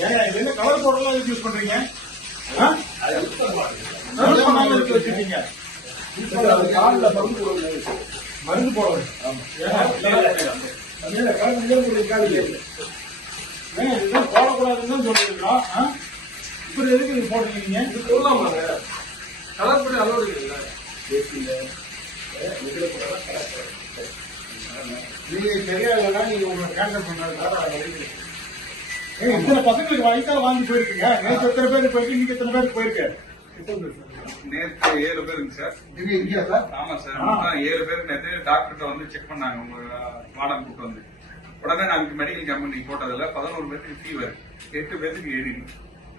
ஏங்க இது என்ன கலர் போடலாம் எதுக்கு யூஸ் பண்றீங்க? வச்சிருக்கீங்க? மருந்து போடணும் போடக்கூடாதுன்னு தான் சொல்லிருக்கோம் ஆ? இப்ப எதுக்கு இது போடுறீங்க சொல்லலாமாங்க கலர் பண்ணி அலோடு இல்லைங்களா நீங்க தெரியாதுன்னா நீங்க உங்களை கேன்சல் பண்ணாரு ஏங்க இத்தனை பசங்களுக்கு வயசா வாங்கி போயிருக்கீங்க. நேற்று எத்தனை பேருக்கு போயிருக்கு? இன்னைக்கு எத்தனை பேருக்கு போயிருக்கு? நேற்று ஏழு பேருங்க சார். இங்கேயா சார்? ஆமா சார். ஏழு பேர் நேற்று டாக்டர்கிட்ட வந்து செக் பண்ணாங்க. உங்க வார்டன் கூட்டு வந்து. உடனே நாங்க மெடிக்கல் கேம்ப் நீங்க போட்டதுல பதினோரு பேருக்கு ஃபீவர் எட்டு பேருக்கு ஏறி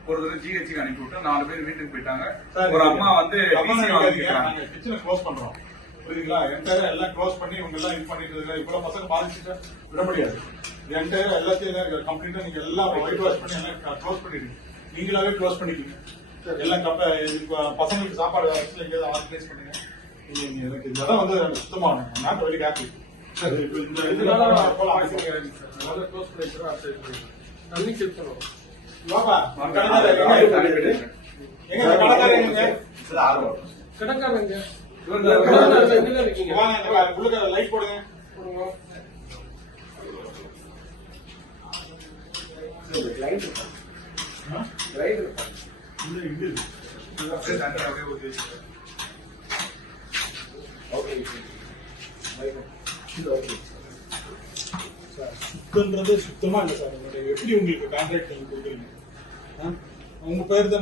ஒரு தடவை ஜிஹெச்சுக்கு அனுப்பி விட்டு நாலு பேர் வீட்டுக்கு போயிட்டாங்க. ஒரு அம்மா வந்து கிச்சனை க்ளோஸ் பண்றோம். புரியுதுங்களா? என்டையர் எல்லாம் க்ளோஸ் பண்ணி இவங்க எல்லாம் இது பண்ணிட்டு இவ்வளவு பசங்க பாதிச்சுட்டு விட முடியாது. என்டையர் எல்லாத்தையும் கம்ப்ளீட்டா நீங்க எல்லாம் ஒயிட் வாஷ் பண்ணி எல்லாம் க்ளோஸ் பண்ணிடுங்க. நீங்களாவே க்ளோஸ் பண்ணிக்கீங்க எல்லாம் கப்ப பசங்களுக்கு சாப்பாடு வச்சு எங்கேயாவது ஆர்கனைஸ் பண்ணுங்க. எனக்கு இதெல்லாம் வந்து எனக்கு சுத்தமான நாட் வெரி ஹாப்பி. தண்ணி செக் பண்ணுவோம் எங்க? கிடக்காரங்க வாங்க இந்த உள்ள லைட் போடுங்க. ஆ? இல்ல, இங்க. அப்படியே தண்ணி அப்படியே ஊத்தி வச்சுக்கிறேன். சுத்தம்ன்றது சுத்தமா இல்ல சார் எப்படி உங்களுக்கு கான்ட்ராக்ட் நீங்க கொடுக்குறீங்க ஆ? உங்க பேர் தான்